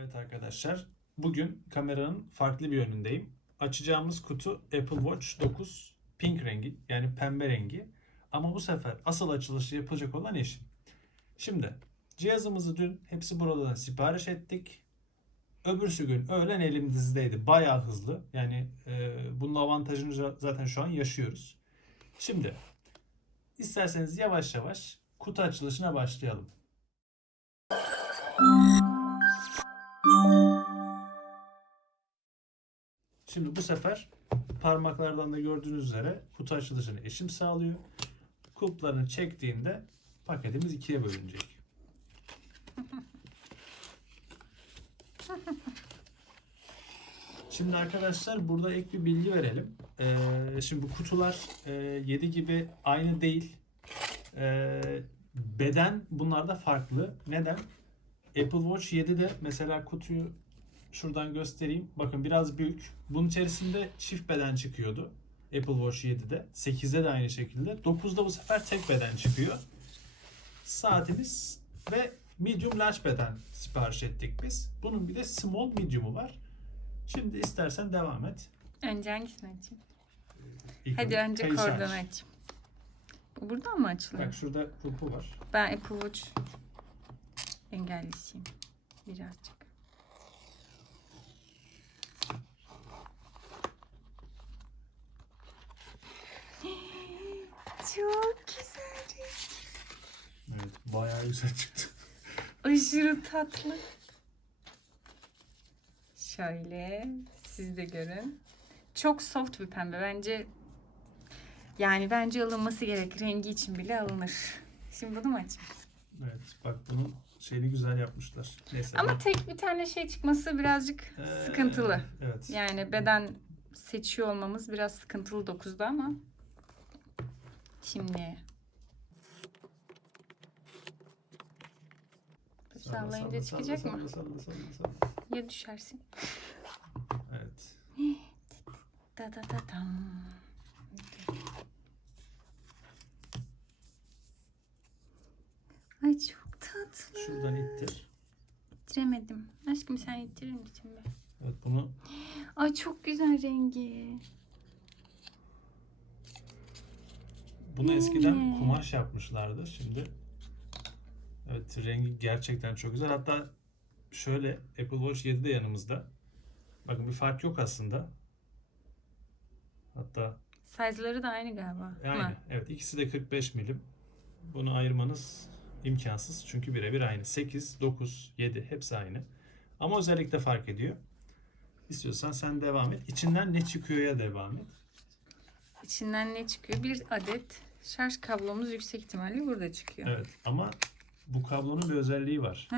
Evet arkadaşlar, bugün kameranın farklı bir yönündeyim. Açacağımız kutu Apple Watch 9 pink rengi, yani pembe rengi. Ama bu sefer asıl açılışı yapılacak olan eşim. Şimdi cihazımızı dün hepsi buradan sipariş ettik. Öbürsü gün öğlen elimizdeydi. Bayağı hızlı. Yani bunun avantajını zaten şu an yaşıyoruz. Şimdi isterseniz yavaş yavaş kutu açılışına başlayalım. Şimdi bu sefer parmaklardan da gördüğünüz üzere kutu açılışını eşim sağlıyor. Kulplarını çektiğinde paketimiz ikiye bölünecek. Şimdi arkadaşlar burada ek bir bilgi verelim. Şimdi bu kutular 7 gibi aynı değil. Beden bunlarda farklı. Neden? Apple Watch 7'de mesela kutuyu şuradan göstereyim. Bakın biraz büyük. Bunun içerisinde çift beden çıkıyordu. Apple Watch 7'de. 8'de de aynı şekilde. 9'da bu sefer tek beden çıkıyor. Saatimiz ve medium large beden sipariş ettik biz. Bunun bir de small medium'u var. Şimdi istersen devam et. Önce hangisini açayım? İlk Önce kayışı kordonu aç. açayım. Bu buradan mı açılıyor? Bak şurada kulpu var. Ben Apple Watch engellisiyim birazcık. Çok güzel. Evet, bayağı güzel çıktı. Aşırı tatlı. Şöyle siz de görün. Çok soft bir pembe. Bence alınması gerek. Rengi için bile alınır. Şimdi bunu mu açayım? Evet, bak bunun şeyini güzel yapmışlar. Neyse. Ama tek bir tane şey çıkması birazcık sıkıntılı. Evet. Yani beden seçiyor olmamız biraz sıkıntılı 9'da ama şimdi sallayınca çıkacak mı? Salla. Ya düşersin? Evet. Da da da dam. Ay çok tatlı. Şuradan ittir. İttiremedim. Aşkım sen ittirir misin be? Evet, bunu Ay çok güzel rengi. eskiden kumaş yapmışlardı. Şimdi evet, rengi gerçekten çok güzel. Hatta şöyle Apple Watch 7 de yanımızda. Bakın bir fark yok aslında. Hatta Size'ları da aynı galiba. aynı. Mı? Evet, ikisi de 45 milim. Bunu ayırmanız imkansız. Çünkü birebir aynı. 8, 9, 7 hepsi aynı. Ama özellikle fark ediyor. İstiyorsan sen devam et. İçinden ne çıkıyor ya devam et. İçinden ne çıkıyor? Bir adet şarj kablomuz yüksek ihtimalle burada çıkıyor. Evet, ama bu kablonun bir özelliği var.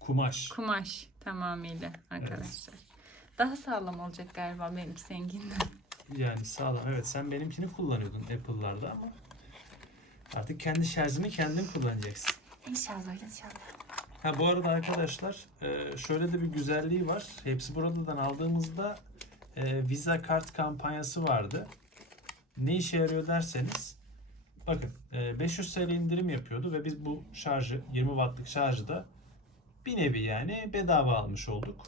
Kumaş Kumaş. tamamıyla arkadaşlar. Daha sağlam olacak galiba benimki seninkinden. Yani sağlam. Evet, sen benimkini kullanıyordun Apple'larda ama artık kendi şarjını kendin kullanacaksın. İnşallah. Ha, bu arada arkadaşlar şöyle de bir güzelliği var. Hepsi buradan aldığımızda Visa kart kampanyası vardı. Ne işe yarıyor derseniz bakın 500 TL indirim yapıyordu ve biz bu şarjı 20 wattlık şarjı da bir nevi yani bedava almış olduk.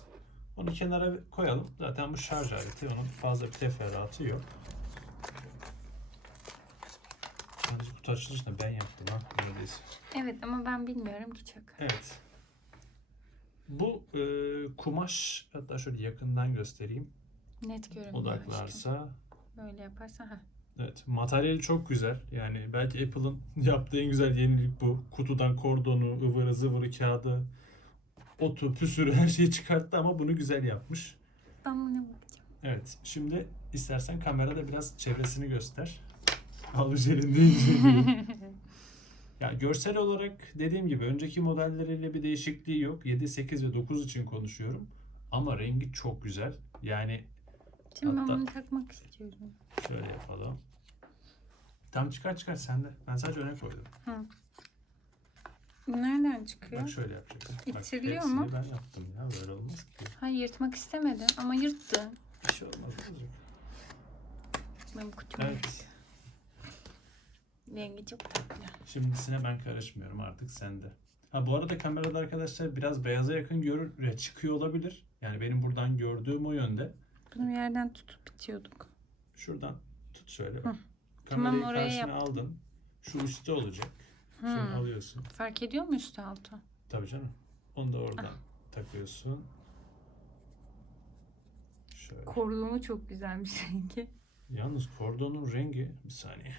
Onu kenara koyalım. Zaten bu şarj aleti, onun fazla bir teferruatı yok. Yalnız kutu açılışını ben yaptım ha. Neredeyse. Evet ama ben bilmiyorum ki çok. Evet. Bu kumaş, hatta şöyle yakından göstereyim. Net görünüyor. Odaklarsa. Böyle yaparsan Evet. Materyali çok güzel. Yani belki Apple'ın yaptığı en güzel yenilik bu. Kutudan kordonu, ıvırı zıvırı kağıdı, otu, püsürü her şeyi çıkarttı ama bunu güzel yapmış. Ben buna bakacağım. Evet. Şimdi istersen kamerada biraz çevresini göster. Al üzerinde inceliyor. Ya görsel olarak dediğim gibi önceki modelleriyle bir değişikliği yok. 7, 8 ve 9 için konuşuyorum. Ama rengi çok güzel. Yani Şimdi hatta ben bunu takmak istiyorum. şöyle yapalım. Tam çıkar sen de. Ben sadece öne koydum. Nereden çıkıyor? Bak şöyle yapacaksın. İttiriliyor Bak, hepsini mu? ben yaptım ya. Böyle olmaz ki. Hayır yırtmak istemedim ama yırttı. Bir şey olmaz. Ne olacak? Benim kutum. Evet. Rengi çok tatlı. Şimdisine ben karışmıyorum. Artık sende. Ha, bu arada kamerada arkadaşlar biraz beyaza yakın çıkıyor olabilir. Yani benim buradan gördüğüm o yönde. Bunu bir yerden tutup bitiyorduk. Şuradan tut şöyle. Hı. Kamerayı Tamam, oraya karşına yaptım. aldın. Şu üstte olacak. Şunu Hı. alıyorsun. Fark ediyor mu üstü altı? Tabii canım. Onu da oradan takıyorsun. Şöyle. Kordonu çok güzelmiş rengi. Yalnız kordonun rengi bir saniye.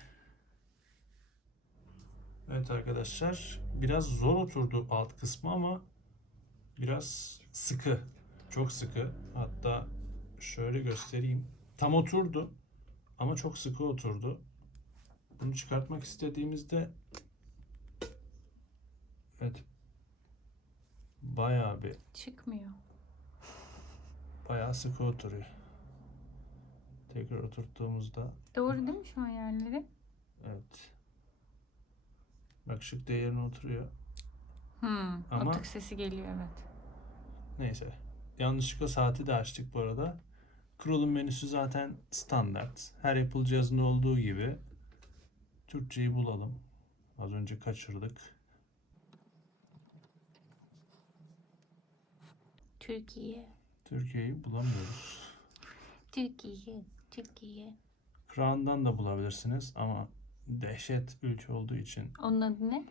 Evet arkadaşlar, biraz zor oturdu alt kısmı ama biraz sıkı. Çok sıkı. Hatta şöyle göstereyim. Tam oturdu ama çok sıkı oturdu. Bunu çıkartmak istediğimizde evet Çıkmıyor. bayağı sıkı oturuyor. Tekrar oturttuğumuzda Doğru değil mi şu an yerleri? evet. Bak şık de yerine oturuyor. Ama- O tık sesi geliyor, evet. Neyse. Yanlışlıkla saati de açtık bu arada. Kurulum menüsü zaten standart. Her Apple cihazında olduğu gibi. Türkçeyi bulalım. Az önce kaçırdık. Türkiye. Türkiye'yi bulamıyoruz. Türkiye. Crown'dan da bulabilirsiniz ama dehşet ülke olduğu için Onun adı ne?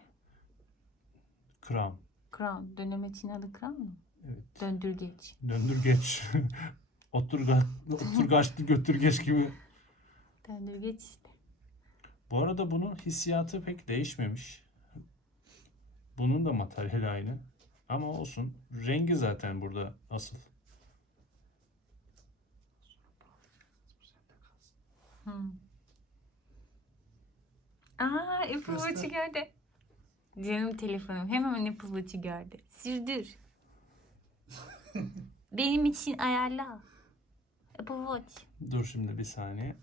Crown. Crown. Dönemeçin adı Crown mu? Evet. Döndürgeç. Döndür geç. Oturgaçlı götür geç gibi. Döndürgeç işte. Bu arada bunun hissiyatı pek değişmemiş. Bunun da materyali aynı. Ama olsun. Rengi zaten burada asıl. Apple Göster. Watch'ı gördü. Canım telefonum. Hemen Apple Watch'ı gördü. Sürdür. Benim için ayarla. Apple Watch. Dur şimdi bir saniye.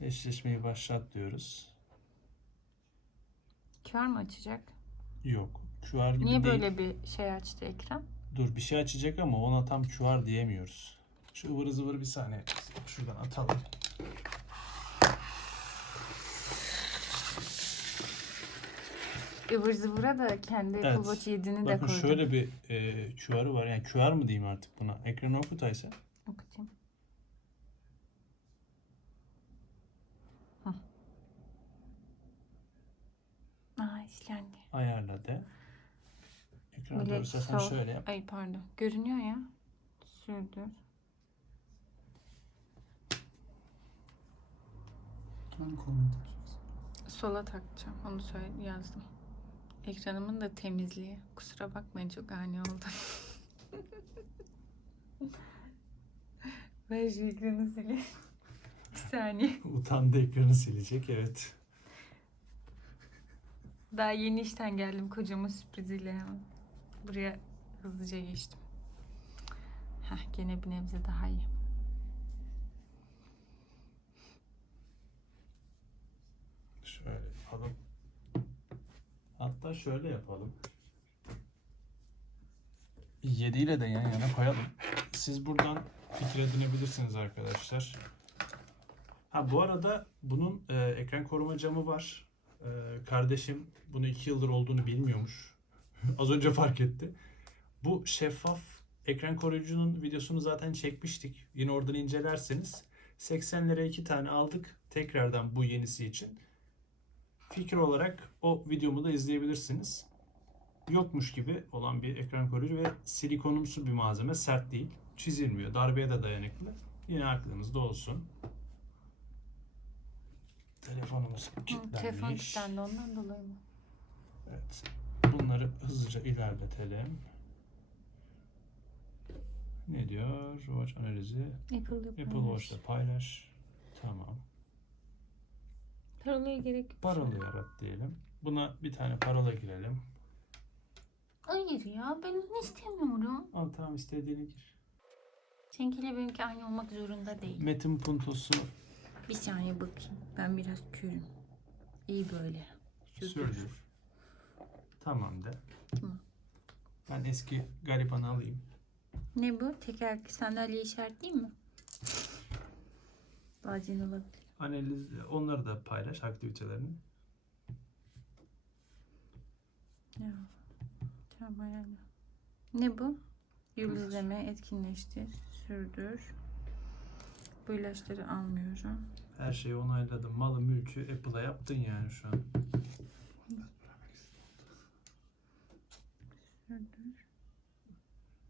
Eşleşmeyi başlat diyoruz. QR mı açacak? Yok. QR gibi Niye değil. böyle bir şey açtı ekran? Dur bir şey açacak ama ona tam QR diyemiyoruz. Şu ıvır zıvır bir saniye. Şuradan atalım. Ivır zıvıra da kendi Evet. Apple Watch 7'ni de Bakın koydum. şöyle bir QR'ı var. Yani QR mı diyeyim artık buna? Ekranı okutaysa. Okutayım. İşlendi. Ayarla de. Ekranı Bilek doğruysa sen sol. şöyle yap. Ay pardon. Görünüyor ya. Sürdür. Hangi konuyu takacağız? Sola takacağım. Onu yazdım. Ekranımın da temizliği. Kusura bakmayın, çok ani oldu. Ben şu ekranı sileyim. Bir saniye. Utandı, ekranı silecek. Evet. Daha yeni işten geldim, kocamın sürpriziyle hemen. Buraya hızlıca geçtim. Gene bir nebze daha iyi. Şöyle yapalım. Hatta şöyle yapalım. 7 ile de yan yana koyalım. Siz buradan fikir edinebilirsiniz arkadaşlar. Bu arada bunun ekran koruma camı var. Kardeşim bunu 2 yıldır olduğunu bilmiyormuş. Az önce fark etti. Bu şeffaf ekran koruyucunun videosunu zaten çekmiştik. Yine oradan incelerseniz 80 liraya 2 tane aldık. Tekrardan bu yenisi için. Fikir olarak o videomu da izleyebilirsiniz. Yokmuş gibi olan bir ekran koruyucu ve silikonumsu bir malzeme, sert değil. Çizilmiyor. Darbeye de dayanıklı. Yine aklınızda olsun. Telefonumuz Telefon kilitlenmiş. kilitlendi, ondan dolayı mı? Evet. Bunları hızlıca ilerletelim. Ne diyor? Watch analizi. Apple Watch'ta paylaş. Tamam. Parolaya gerek yok. Parola yarat diyelim. Buna bir tane parola girelim. Hayır ya, ben onu istemiyorum. Al tamam, istediğini gir. Seninkiyle benimki aynı olmak zorunda değil. Metin puntosu Bir saniye bakayım. Ben biraz körüm. İyi böyle. sürdür. Tamam de. Tamam. Ben eski garibanı alayım. Ne bu? Tekerlekli sandalye işaretleyeyim mi? Bazen olabilir. Analiz, onları da paylaş, aktivitelerini. Ya. Tamam yani. Ne bu? Yıl izleme, etkinleştir, sürdür. Bu ilaçları almıyorum. Her şeyi onayladım. Malı mülkü Apple'a yaptın yani şu an. Sürdür.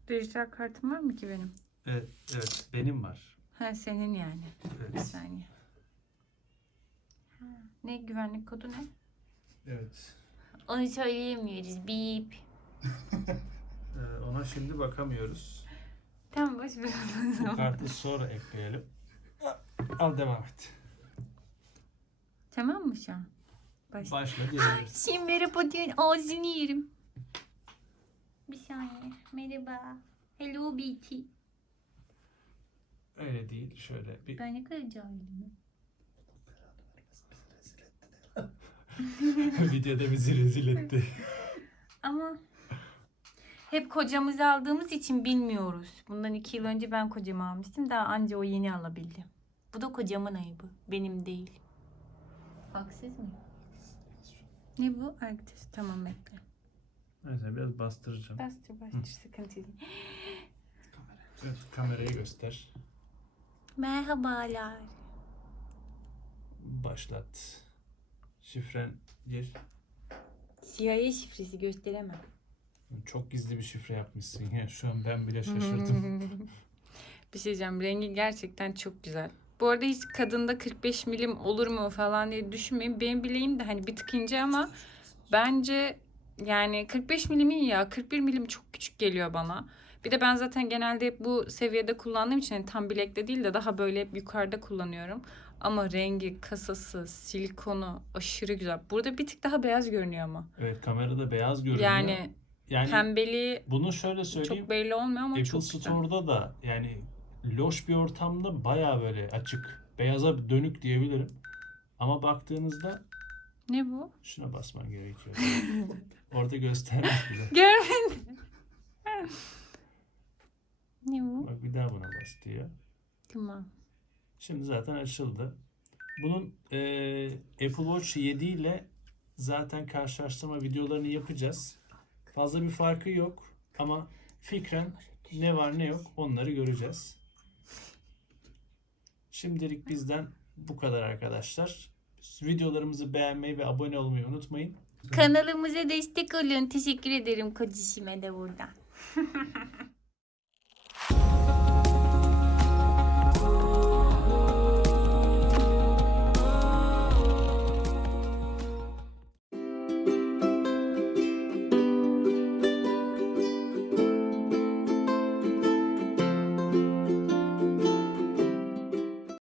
Dijital kartım var mı ki benim? Evet, evet. Benim var. Ha senin yani. Bir Evet. saniye. Ha, ne güvenlik kodu ne? Evet. Onu söyleyemiyoruz. Bip. Ona şimdi bakamıyoruz. Tamam boş ver. Bu kartı sonra ekleyelim. Al devam et. Tamam mı şu an? Başla. Başla diyebiliriz. Şimdi merhaba diyorsun ağzını yerim. Bir saniye. Merhaba. Hello BT. Öyle değil. Şöyle bir Ben ne kadar cahilim. videoda bizi rezil etti. Ama hep kocamızı aldığımız için bilmiyoruz. Bundan 2 yıl önce ben kocamı almıştım. Daha anca o yeni alabildi. Bu da kocamın ayıbı. Benim değil. Haksız mı? Ne bu? Arkadaş tamam bekle. Neyse biraz bastıracağım. Bastır sıkıntı değil. Evet, kamerayı göster. Merhabalar. Başlat. Şifren gir. CIA şifresi gösteremem. Çok gizli bir şifre yapmışsın ya. Şu an ben bile şaşırdım. Bir şey diyeceğim. Rengi gerçekten çok güzel. Bu arada hiç kadında 45 milim olur mu falan diye düşünmeyin. Benim bileğim de hani bir tık ince ama bence yani 45 milim iyi ya. 41 milim çok küçük geliyor bana. Bir de ben zaten genelde hep bu seviyede kullandığım için hani tam bilekte değil de daha böyle hep yukarıda kullanıyorum. Ama rengi, kasası, silikonu aşırı güzel. Burada bir tık daha beyaz görünüyor ama. Evet, kamerada beyaz görünüyor. Yani pembeliği bunu şöyle söyleyeyim. çok belli olmuyor ama Apple çok güzel. Store'da da yani loş bir ortamda baya böyle açık, beyaza dönük diyebilirim. Ama baktığınızda Ne bu? şuna basman gerekiyor. Orada göstermiş bile. Görmedim. Ne bu? Bak bir daha buna bas diyor. Tamam. Şimdi zaten açıldı. Bunun Apple Watch 7 ile zaten karşılaştırma videolarını yapacağız. Fazla bir farkı yok ama fikren ne var ne yok onları göreceğiz. Şimdilik bizden bu kadar arkadaşlar. Videolarımızı beğenmeyi ve abone olmayı unutmayın. Kanalımıza destek olun. Teşekkür ederim kocişime de buradan.